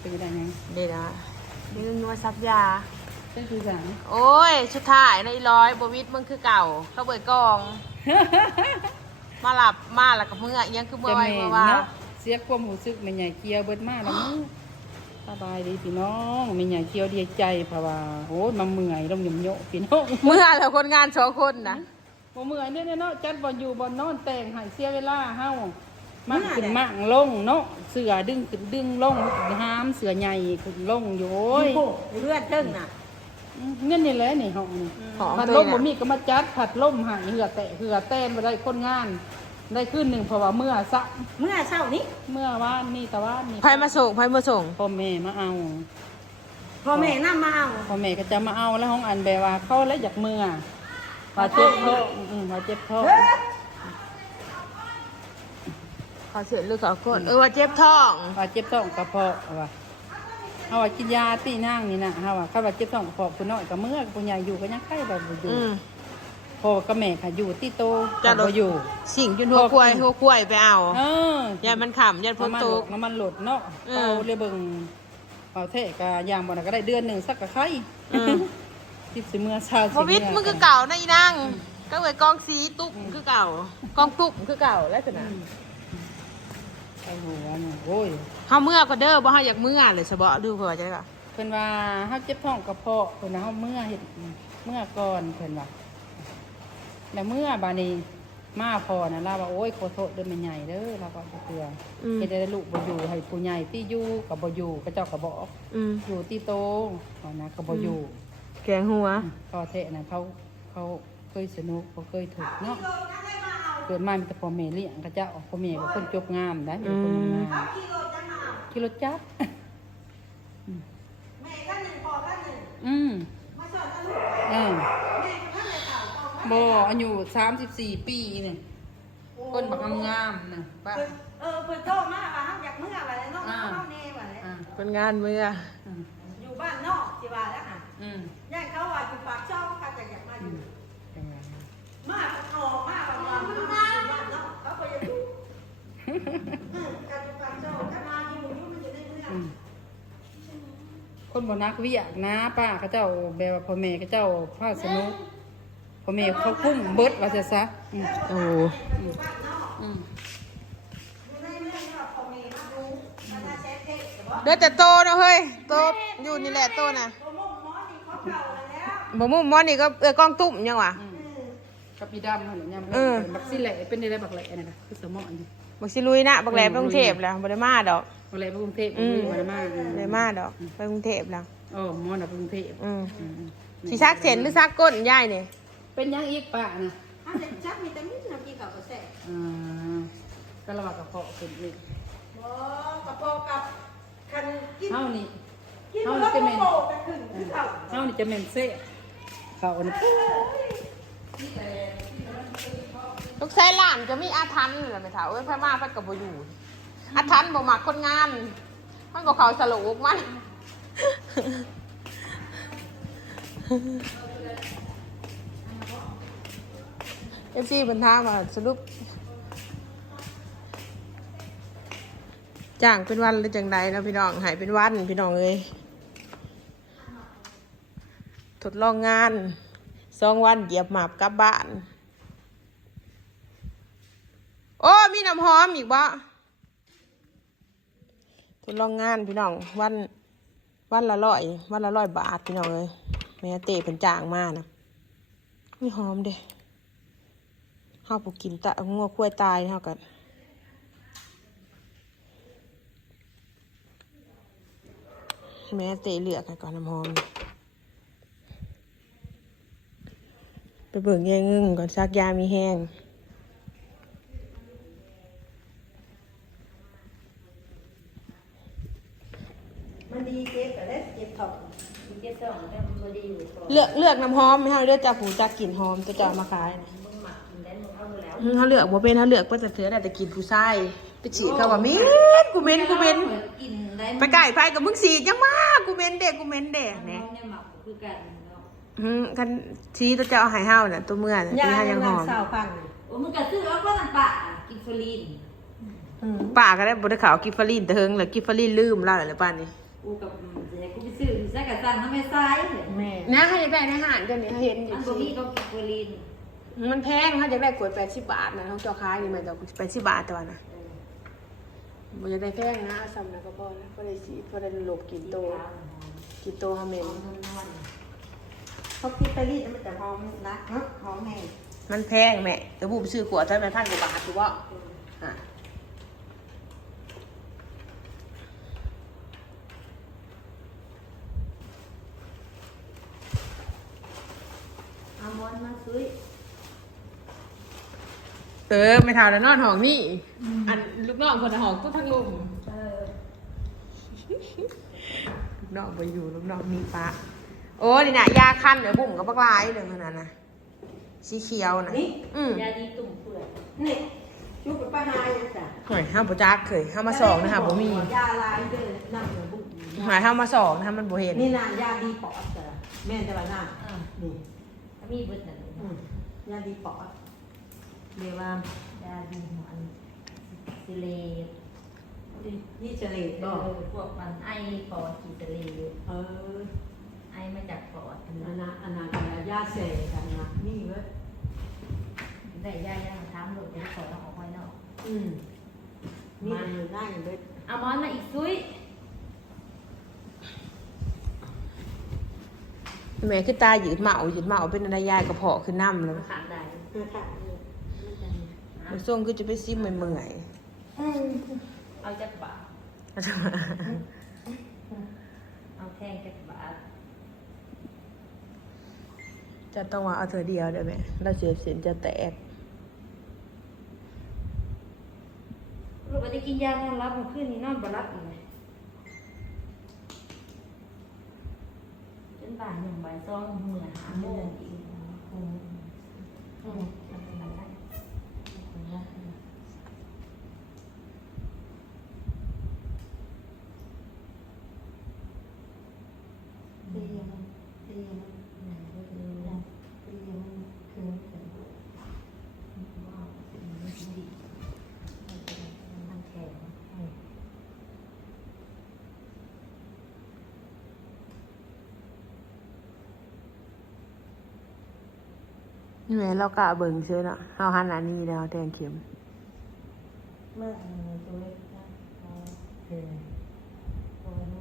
เป็นยังไงเดี๋ยวนะนี่นึงว่าซับยาเจ้าคือสังโอ้ยสุดท้ายในร้อยบวิดมึงคือเก่า เขาเบิดกอง มาหลับมาแล้วกับมึงอะยังคือบ่จะไหวแม่บ่นว่าเนาะเสียความรู้สึกแม่ใหญ่เกียวเบิดมากแล้วมึงสบายดีพี่น้องแม่ใหญ่เกียวดีใจเพราะว่าโอ้ยมาเมื่อยลงหยมโยะพี่น้องเมื่อแล้วคนงานสองคนนะบ่เมื่อยเนี่ยเนาะจัดบ่อยู่บ่นอนแต่งให้เสียเวลาเฮา มั่งขึ้นมั่งลงเนาะเสือดึงขึ้นดึงลงหามเสือใหญ่ขึ้นลงอยู่โอ้ยเลือดเด้งน่ะเงินนี่แหละนี่ห้องนี่ของผัดตัวลเอมงบ่มีอะก็มาจัดผัดลมใหายเหือแตะเหือแต้มบ่ได้คนงาน ได้ขึ้นหนึ่งเพราะว่าเมื่อซะเมื่อเช้านี้เมื่อวานนี่แต่ว่านี่ไพ่มาส่งไพ่มาส่งพ่อแม่มาเอาพ่อแม่นำมาเอาพ่อแม่ก็จะมาเอาแล้วห้องอันแบบว่าเขาแล้วอยากเมื่อว่าเจ็บท้องอืมว่าเจ็บท้อง ขอเสียหรือขอคนเออว่าเจ็บท้องว่าเจ็บท้องกระเพาะว่าเฮาว่ากินยาตีนั่งนี่นะเฮาว่าเขาว่าเจ็บท้องกระเพาะผู้น้อยก็เมื่อผู้ใหญ่อยู่ก็ยังไข้แบบบ่อยู่อืมพ่อกับแม่ค่ะอยู่ที่โตจ้ะก็บ่อยู่ สิ่งจนหัวควายหัวควายไปเอาเออยามันขำยาพ้นน้ำมันตหลกดน้ำมันหลดเนาะเออเอาเรียเบิ่งเอาเทะกะยางบ่น่ะก็ได้เดือนหนึ่งสักกะไข่อืมคิดสิเมื่อชาบวิดมึงคือเก่าในะอีนั่งก็เวยกองสีตุ๊กคือเก่ากองตุ๊กคือเก่าแล้วสินะไอ้ หัวนี่โอ้ยเฮาเมื่อก็เด้อบ่เฮาอยากเมื่อเลยสะเบาะดูเผื่อจะได้ก่ะเพิ่นว่าเฮาเจ็บท้องกระเพาะเพิ่นว่าเฮาเมื่อเฮ็ดเมื่อก่อนเพิ่นว่าแล้วเมื่อบาดนี้มาพอน่ะลาว่าโอ้ยขอโทษเด้อแม่ใหญ่เด้อลาว่าบ่เตืออืมเฮ็ดได้ลูกบ่อยู่ให้ผู้ใหญ่ที่อยู่ก็บ่อยู่ก็เจ้าก็บอกอืมอยู่ที่โตเอานะก็บ่อยู่แกงหัวพอเทะนะเขาเขาเคยสนุกเขาเคยถูกเนาะ เกิดมามีแต่พ่อแม่เลี้ยงเขาเจ้าพ่อแม่เป็นคนจบงามได้เป็นคนงามขี่รถจักรแม่ท่านหนึ่งพ่อท่านหนึ่งอืมมาสอนลูกเออแม่ก็ท่านเลยเก่าเก่าบอายุสามสิบสี่ปีนี่คนบักงามๆนะป้าเออเพิ่นโตมาว่าเฮาอยากเมื่อว่าแล้วเนาะเฮาแน่ว่าแล้วอ่าเป็นงานเมื่ออืมอยู่บ้านนอกสิว่าแล้วค่ะอืมย่าเขาว่าอยู่ปากช่องเขาจะอยากมาอยู่เป็นไงมาออก คนบนักเวิยากนะป้าเขาเจ้าแบบว่าพ่อแม่เขาเจ้าพาสนุกพ่อแม่เขาคุ้มเบิดว่าจะซะอืมโอ้อยู่บ้านนอกอืมอยู่ในเมืองเนี่ยพ่อแม่มาดูมาตาแซ่เทศแต่ว่าเด้อแต่โตเนาะเฮ้ยโตอยู่นี่แหละโตน่ะบ่มุ่งหมอนี่เขาเก่าแล้วบ่มุมมอนี่ก็เออกล้องตุ้มยังวะอืมกับพี่ดำเหรอยามเออบักสิแหละเป็นได้บักแหละนี่ค่ะคือสมองนี่ บักสิลุยนะบักแหลมไปกรุงเทพแล้วบ่ได้มาดอกบักแหละไปกรุงเทพอืมมาได้มาบ่ได้มาดอก ไปกรุงเทพแล้วโอ้หมอน่ะไปกรุงเทพอืมอืมอืมสิซักเส้นหรือซักก้นยายนี่เป็นยังอีกป้านะถ้าจะจับมีแต่มีน้ำกินกับกระแสอ่าก็ระบาดกระเพาะขึ้นอีกบ่กระโปงกับคันกินเฮานี่กินเฮาแล้นี่วจะกแม่ระนโปงกันขึ้นที่เขาเฮานี่จะแม่นเซ่เขานี่ ลูกชายหลานจะมีอาถรรพ์เหรอไม่เท่าเอ้ยพม่าเพิ่นก็บ่อยู่ อาถรรพ์บ่มักคนงาน มันบ่เขาสโลกมัน เอฟซีเพิ่นถามาสรุปจ้างเป็นวันหรือจังใดเนาะพี่น้องหายเป็นวันพี่น้องเอ้ยทดลองงานสองวันเหยียบหมาบกลับบ้าน โอ้ มีน้ำหอมอีกบ่ทดลองงานพี่น้องวันวันละร้อยวันละร้อยบาทพี่น้องเลยแม่เตะเป็นจางมากนะมีหอมเด้ห้าผูกินตะงัวกล้วยตายเท่ากันแม่เตะเลือกก่อนน้ำหอม ไปเบิ่งแยงงึ่งก่อนซักยามีแห้ง มันดีเจ็บแต่แล้วเจ็บท้องเจ็บท้องแต่มันบ่ดีอยู่ท้อง เลือกเลือก น้ำหอมไม่ให้เลือกจากหูจากกลิ่นหอมตัวจะเอามาขายนะมึงหมักกินได้มึงเอาแล้วอืมเขาเลือกบ่เป็นเขาเลือกเพื่อจะเถือแต่แต่กินผู้ชายไปฉีดเขาว่าเหม็นกูเหม็นกูเหม็นกินได้ไปไก่ไฟกับมึงฉีดยังมากูเหม็นเด็กกูเหม็นเด็กเนี่เนี่ยยหมักคือกันเนาะอืมกันชี้ตัวจะเอาใหายห้าวน่ะตัวเมื่อน่ะที่ให้ยังหอมสาวพันโอ้มึงก็ซื้อเอาก็น้ำปลากินฟรีนป้าก็ได้บริขาวกิฟฟารีนแต่เฮิงเลยกิฟฟารีนลืมเล่าอะไรป้านนี่กูกับเดี๋ยวกูไปซื้อ ใส่กระสังทำไมซ้ายเลยแม่นะเขาอยากได้ในอาหารกันนี่เขาเห็นอยู่มันบ่สิมีเขาเก็บโคลีนมันแพงเขาอยากได้กล้วยแปดสิบบาทนะเขาเจ้าค้ายนี่มันจะแปดสิบบาทตัวนะมันจะได้แพงนะซ้ำนะก็พอแล้วก็ได้สีก็ได้หลบกินโตกินโตฮาเมนเขาคิดไปรีดมันจะหอมนะเนาะหอมแห้งมันแพงแม่แต่บุบซื้อกวดเท่าไหร่พันกว่าบาทถูกป่ะอะ เอามอนมาซื้อ เออไม่เท่าแล้วนอนห้องนี่อันลูกน้องคนละห้องก็ทั้งลุมเออลูกน้องไปอยู่ลูกน้องมีปะโอ้นี่นะยาคันเดี๋ยวบุ่มกับบักลายเรื่องขนาดนะสีเขียวนะนี่อืมยาดีตุ่มเปื่อยนี่ชุบไปป้าหายยังจ้ะหอยห้ามปจักเคยห้ามมาสองนะคะบ่มียาลายเด้อน้ำเหลือบุกหอยห้ามมาสองนะคะมันบ่เห็นนี่น่ะยาดีปอดจ้ะแม่นแต่ว่าน่ะอ่านี่ถ้ามีเบิดนั่นอืมยาดีปอด เรียกว่ายาดีหัวอันสิเลตนี่เฉลยเอก็พวกมันไอปอดขีสิเลตเออ ไอมาจากปอดอนนั้นน่ะอันนั้นน่ะยาเสกันนะนี่เว้ยได้ยายาถามลูกจะขอเราออกไว้นอกอืมมันได้เว้ยเอามอนมาอีกซุยแม่คือตาหยืดเหมาหยืดเหมาเป็นอะไรยายกระเพาะคือน้ำเลยมาขังได้คือ ค่ะมันส่งคือจะไปซิมเมื่อยอืมเอาจากบาทๆเอาแท่งจากบาทจะต้องว่าเอาเธอเดียวเดี๋ยวแม่เราเสียเสียนจะแตก ลูกไปได้กินยานอนรับเมื่อคืนนี้นอนบ่รับอีกเลยจนบ่ายหนึ่งบ่ายสองเหมือนหาโมงอีกอืมอืมทำอะไรได้ ตีมันตีมันไหนก็คือตีมันคือ มันแข็ง นี่แม่เรากะเบิ่งเชื่อเนาะเฮาหันอันนี้แล้วแทงเข็มเมื่ออันนี้ตัวเล็กนะเอาเออโอ้โห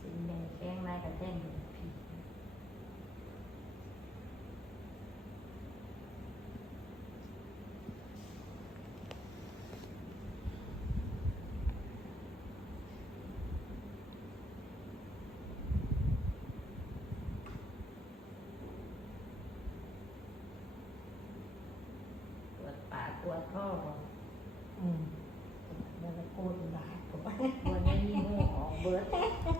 สีแดงแกงลายกับแท่งผิด ปวด ปากปวดคออืมแล้วก็โกนบาดผมไปปวดไม่มีหูออกเบิด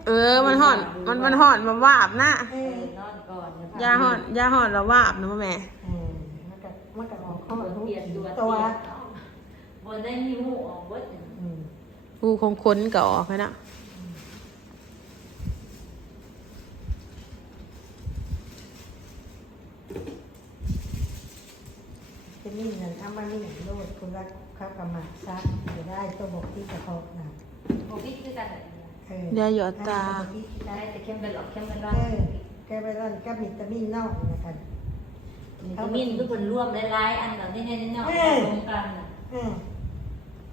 เออ มันห่อน มันมันห่อนมาวาบนะเอเอออนอนก่อนนะคะยาห่อนยาห่อนเราวาบนะแม่เออมันก็มันก็ออกข้อตัวทุกเปลี่ยนตัวตัวเปลี่ยนบนได้มีหูออกเบิดอืมกูคงค้นก่ออกให้นะ จะนี่นั่นเอามานี่โลดคุณรักเข้ากำมาซักจะได้ตัวบอกที่กระทบนะโอพิษคือกันแบบนี้เออยาหยอดตาได้แต่เข้มเป็นหลอกเข้มเป็นร้อเอนอแกไปร่อนกับวิตามินนอกนะครับวิตามินทุกคนรวมหลายๆอันแบบนี้เนี่ยเนาะรวมกันน่ะอืม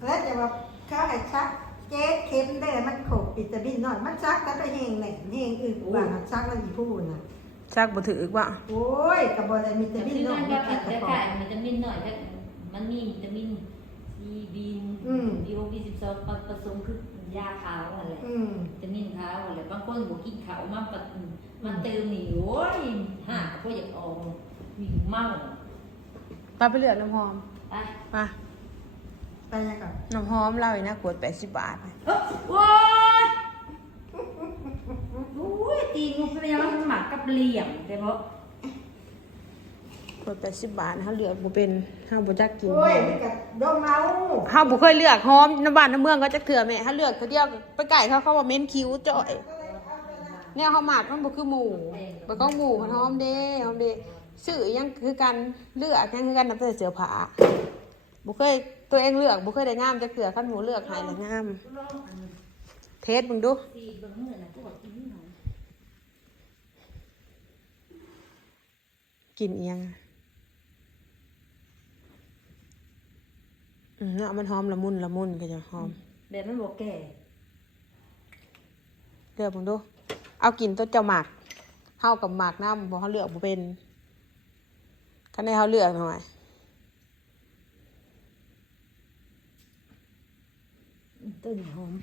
แล้วจะว่าข้าวไอ้ซักเจ๊เค็มได้มันขบวิตามินนอกมันซักแล้วไปเฮงแหล่เฮงอื่นบ้างซักแล้วอีพูน่ะ ชักบ่ถือว่าโอ้ยกระบอกอะไรวิแต่ตามินที่นอนั่กนนี่ก็แค่แต่กระแต่ป๋องวิตามินหน่อยแต่มันมีวิตามินซีบีนบีโอบีสิบสองผสมคือยาขาวอะไรอืมวิตามินขาวอะไรบางคนบอกกินขาวมาปัดมันเติมนี่โอ้ยห่าพวกอยากออกวิ่งเมาปลาไปเลือดน้ำหอมไปมาไปยังก่อนน้ำหอมเราอีกนะขวดแปดสิบบาทเฮ้ยโอ้ย ตีงูเป็นยังไงมันหมักกับเหลี่ยมแต่เพราะขวดแปดสิบบาทนะเลือกบ่เป็นห้าบ่จักกินโอ้ยมันกับดมเอาห้าบ่เคยเลือกหอมน้ำบ้านน้ำเมืองก็จะเถื่อแม่ถ้าเลือกเขาเดียวไปไก่เขาเขาว่าเม้นคิ้วจ่อยเนี่ยเขาหมาดมันบ่คือหมูบ่ก็หมูมันหอมเด้หอมเด้ซื้อยังคือกันเลือกยังคือกันนับแต่เสือผาบ่เคยตัวเองเลือกบ่เคยได้งามจะเกลือขั้นหมูเลือกใหายแล้งาม เทสมึงดูสีเบิ่งมือนะกูบอกกินนิดหน่อย กินเอียงอะอืมเนาะมันหอมละมุนละมุนก็จะหอมแบบมันบอกแก่เลือกมึงดู เอากินตัวเจ้าหมากเฮากับหมากน้ำบ่เขาเลือกบ่เป็นคันให้เขาเลือกหน่อยอืมตัวนี้หอม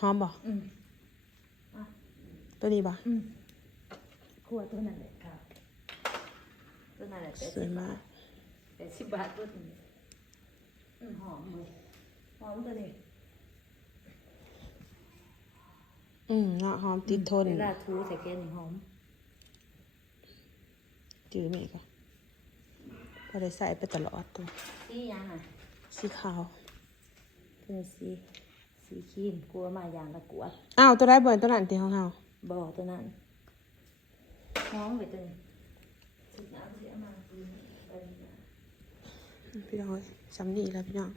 หอมบ่อืมตัวนี้บ่อืม ขัวตัวนั้นแหละครับตัวนั้นแหละแปดสวยมากแปดสิบบาทตัวนี้อืมหอมเลยหอมตัวนี้อืมเนาะหอมติดทนเวลาทูใส่แกงนี่หอมจืดไหมก็พอได้ใส่ไปตลอดตัวสียังอะสีขาวตัวนี้สีสีครีมกลัวมาอย่างละกวดอ้าวตัวได้เบิร์นตัวนั้นตีของเฮาบ่อตัวนั้นหอมไปตัวนี้สุดน้ำเสียมาตัวนี้ไปนี่นะพี่น้องเอ้ยสำนีแล้วพี่น้อง